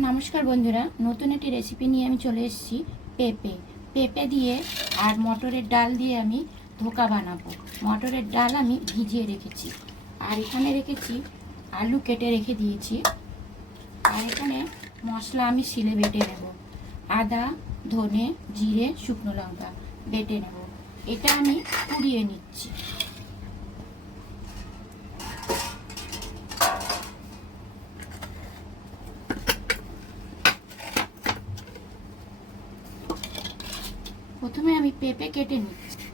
নমস্কার বন্ধুরা, নতুন একটি রেসিপি নিয়ে আমি চলে এসেছি। পেঁপে দিয়ে আর মটরের ডাল দিয়ে আমি ধোকা বানাবো। মটরের ডাল আমি ভিজিয়ে রেখেছি, আর এখানে রেখেছি আলু কেটে রেখে দিয়েছি। আর এখানে মশলা আমি শিলে বেটে নেব, আদা, ধনে, জিরে, শুকনো লঙ্কা বেটে নেব। এটা আমি পুড়িয়ে নিচ্ছি। প্রথমে আমি পেঁপে কেটে নিচ্ছি।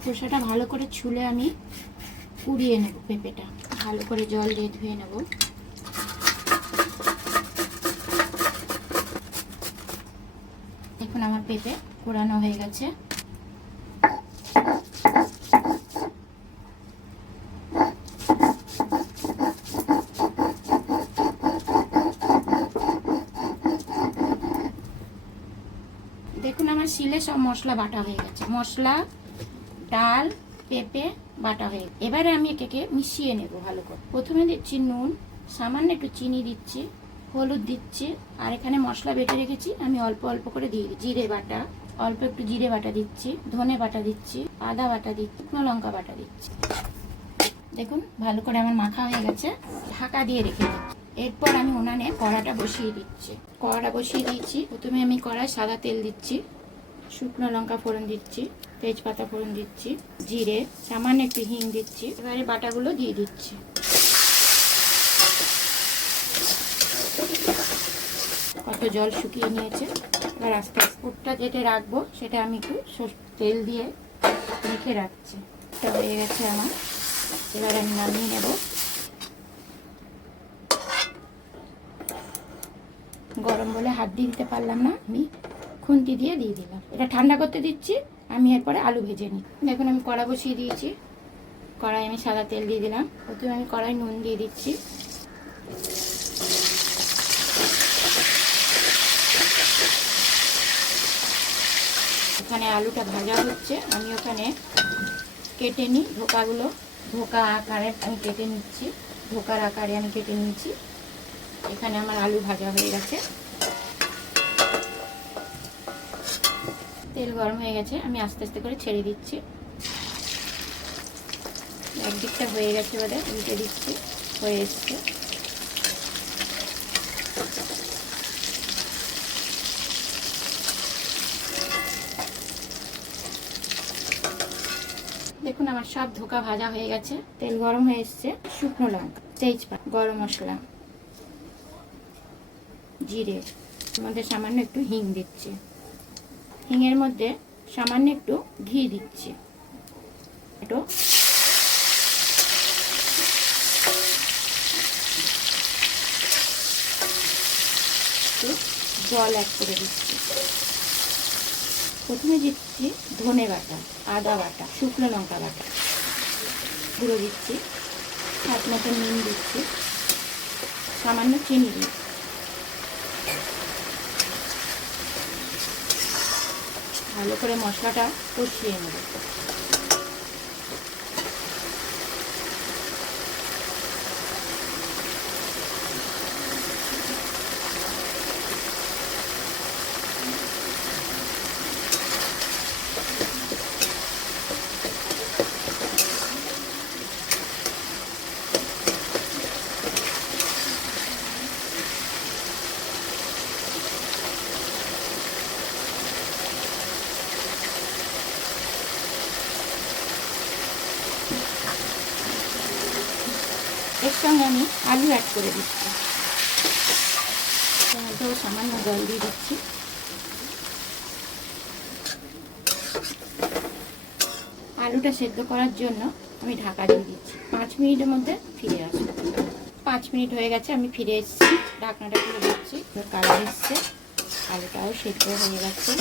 খোসাটা ভালো করে ছুলে আমি পুড়িয়ে নেব। পেঁপেটা ভালো করে জল দিয়ে ধুয়ে নেব। এখন আমার পেঁপে পোড়ানো হয়ে গেছে। দেখুন আমার শিলে সব মশলা বাটা হয়ে গেছে। মশলা, ডাল, পেঁপে বাটা হয়ে গেছে। এবারে আমি একে মিশিয়ে নেব ভালো করে। প্রথমে দিচ্ছি নুন, সামান্য একটু চিনি দিচ্ছি, হলুদ দিচ্ছি, আর এখানে মশলা বেটে রেখেছি আমি অল্প অল্প করে দিয়ে দিচ্ছি। জিরে বাটা, অল্প একটু জিরে বাটা দিচ্ছি, ধনে বাটা দিচ্ছি, আদা বাটা দিচ্ছি, শুকনো লঙ্কা বাটা দিচ্ছি। দেখুন ভালো করে আমার মাখা হয়ে গেছে। ঢাকা দিয়ে রেখে দিচ্ছি। এরপর আমি উনানে কড়াটা বসিয়ে দিচ্ছি। কড়াটা বসিয়ে দিয়েছি। প্রথমে আমি কড়ায় সাদা তেল দিচ্ছি, শুকনো লঙ্কা ফোড়ন দিচ্ছি, তেজপাতা ফোড়ন দিচ্ছি, জিরে, সামান্য একটু হিং দিচ্ছি। এবারে বাটাগুলো দিয়ে দিচ্ছি। কত জল শুকিয়ে নিয়েছে। এবার আস্তে আস্তে পুরটা যেটা রাখবো সেটা আমি একটু তেল দিয়ে রেখে রাখছি। এটা হয়ে গেছে আমার। এবার আমি নামিয়ে নেব। গরম বলে হাত দিয়ে দিতে পারলাম না, আমি খুন্তি দিয়ে দিয়ে দিলাম। এটা ঠান্ডা করতে দিচ্ছি। আমি এরপরে আলু ভেজে নিই। দেখুন আমি কড়া বসিয়ে দিয়েছি। কড়াই আমি সাদা তেল দিয়ে দিলাম। প্রথমে আমি কড়াই নুন দিয়ে দিচ্ছি। ওখানে আলুটা ভাজা হচ্ছে, আমি ওখানে কেটে নিই ধোকাগুলো। ধোকা আকারে আমি কেটে নিচ্ছি। ধোকার আকারে আমি কেটে নিচ্ছি। এখানে আমার আলু ভাজা হয়ে গেছে। তেল গরম হয়ে গেছে, আমি আস্তে আস্তে করে ছেড়ে দিচ্ছি। একদিকটা হয়ে গেছে, এবারে উল্টে দিচ্ছি। হয়ে এসছে। দেখুন আমার সব ধোকা ভাজা হয়ে গেছে। তেল গরম হয়ে এসছে। শুকনো লঙ্কা, তেজপাতা, গরম মশলা, জিরে, এর মধ্যে সামান্য একটু হিং দিচ্ছি। হিঙের মধ্যে সামান্য একটু ঘি দিচ্ছি। একটু জল অ্যাড করে দিচ্ছি। প্রথমে দিচ্ছি ধনে বাটা, আদা বাটা, শুকনো লঙ্কা বাটা, গুঁড়ো দিচ্ছি, স্বাদ মতো নুন দিচ্ছি, সামান্য চিনি দিচ্ছি। ভালো করে মশলাটা কষিয়ে নেব। এর সঙ্গে আমি আলু অ্যাড করে দিচ্ছি। টমেটো সামান্য জল দিয়ে দিচ্ছি। আলুটা সেদ্ধ করার জন্য আমি ঢাকা দিয়ে দিচ্ছি। 5 মিনিটের মধ্যে ফিরে আসবো। 5 মিনিট হয়ে গেছে, আমি ফিরে এসেছি। ঢাকনাটা খুলে দিচ্ছি। কালার এসছে, আলুটাও সেদ্ধ হয়ে গেছে।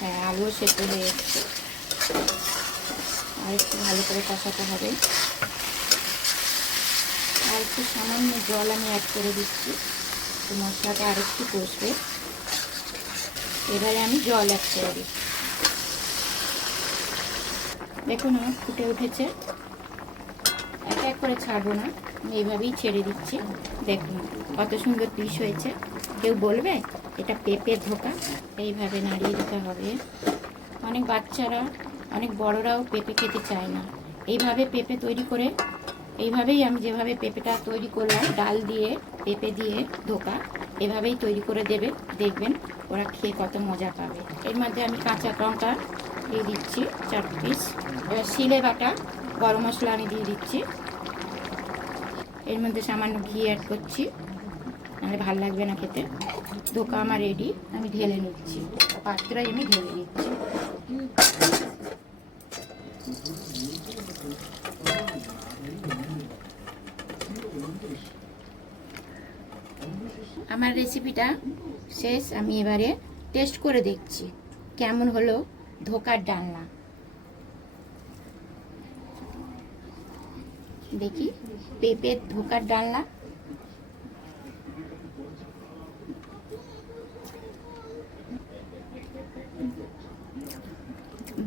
হ্যাঁ, আলুও সেদ্ধ হয়ে এসছে। আর একটু ভালো করে কষাতে হবে। আর একটু সামান্য জল আমি অ্যাড করে দিচ্ছি। তো মশলাটা আর একটু কষবে। এবারে আমি জল অ্যাড করে দিচ্ছি। দেখুন আমার ফুটে উঠেছে। এক এক করে ছাড়বো না, আমি এইভাবেই ছেড়ে দিচ্ছি। দেখুন কত সুন্দর পিস হয়েছে। কেউ বলবে এটা পেঁপের ধোকা? এইভাবে নাড়িয়ে দিতে হবে। অনেক বাচ্চারা, অনেক বড়রাও পেঁপে খেতে চায় না। এইভাবে পেঁপে তৈরি করে, এইভাবেই আমি যেভাবে পেঁপেটা তৈরি করলাম, ডাল দিয়ে পেঁপে দিয়ে ধোকা, এভাবেই তৈরি করে দেবে, দেখবেন ওরা খেয়ে কত মজা পাবে। এর মধ্যে আমি কাঁচা লঙ্কা দিয়ে দিচ্ছি 4 পিস। এবার শিলে বাটা গরম মশলা আমি দিয়ে দিচ্ছি। এর মধ্যে সামান্য ঘি অ্যাড করছি, নাহলে ভাল লাগবে না খেতে। ধোকা আমার রেডি, আমি ঢেলে নিচ্ছি, পাত্রে আমি ঢেলে নিচ্ছি। আমার রেসিপিটা শেষ, আমি এবারে টেস্ট করে দেখছি কেমন হলো ধোকার ডালনা। দেখি পেঁপের ধোকার ডালনা।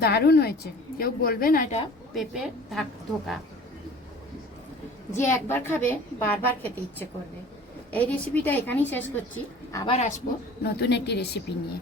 দারুণ হয়েছে। কেউ বলবে না এটা পেঁপের ধোকা। যে একবার খাবে বারবার খেতে ইচ্ছে করবে। এই রেসিপিটা এখানেই শেষ করছি, আবার আসবো নতুন একটি রেসিপি নিয়ে।